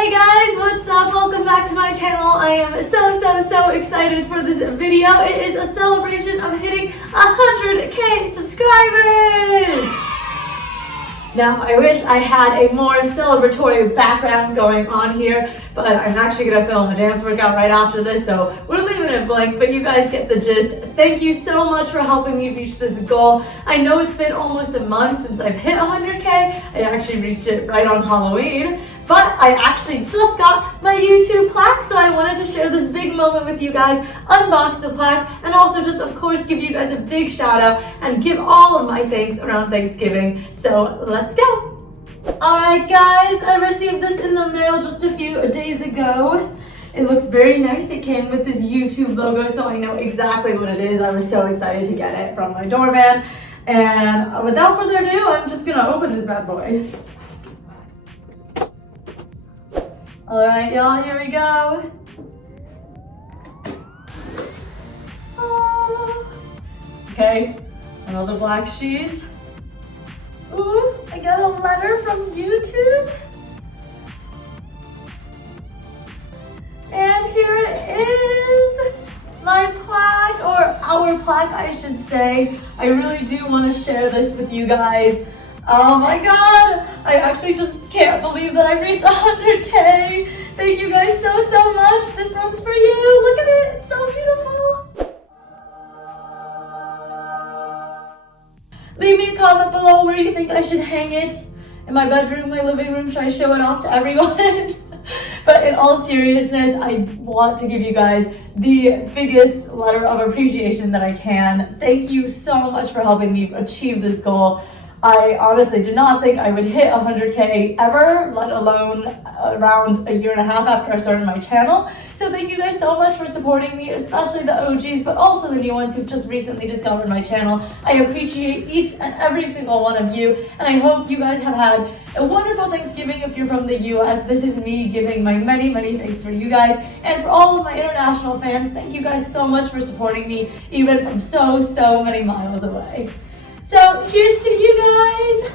Hey guys, what's up? Welcome back to my channel. I am so excited for this video. It is a celebration of hitting 100K subscribers. Now, I wish I had a more celebratory background going on here, but I'm actually gonna film a dance workout right after this, so we're leaving it blank, but you guys get the gist. Thank you so much for helping me reach this goal. I know it's been almost a month since I've hit 100K. I actually reached it right on Halloween, but I actually just got my YouTube plaque, so I wanted to share this big moment with you guys, unbox the plaque, and also just, of course, give you guys a big shout out and give all of my thanks around Thanksgiving. So let's go. Alright guys, I received this in the mail just a few days ago. It looks very nice. It came with this YouTube logo, so I know exactly what it is. I was so excited to get it from my doorman. And without further ado, I'm just gonna open this bad boy. Alright y'all, here we go. Okay, another black sheet. Ooh, I got a letter from YouTube. And here it is. My plaque, or our plaque I should say. I really do want to share this with you guys. Oh my god, I actually just can't believe that I reached 100K. Thank you guys so much. This one's for you. Look at it, it's so beautiful. Leave me a comment below where you think I should hang it. In my bedroom, my living room, should I show it off to everyone? But in all seriousness, I want to give you guys the biggest letter of appreciation that I can. Thank you so much for helping me achieve this goal. I honestly did not think I would hit 100K ever, let alone around a year and a half after I started my channel. So thank you guys so much for supporting me, especially the OGs, but also the new ones who've just recently discovered my channel. I appreciate each and every single one of you, and I hope you guys have had a wonderful Thanksgiving if you're from the US. This is me giving my many thanks for you guys. And for all of my international fans, thank you guys so much for supporting me, even from so many miles away. So here's to you guys.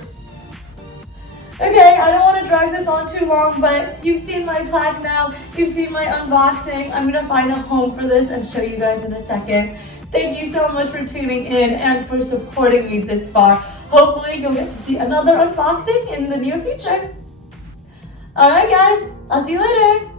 Okay, I don't want to drag this on too long, but you've seen my plaque now. You've seen my unboxing. I'm going to find a home for this and show you guys in a second. Thank you so much for tuning in and for supporting me this far. Hopefully you'll get to see another unboxing in the near future. Alright guys, I'll see you later.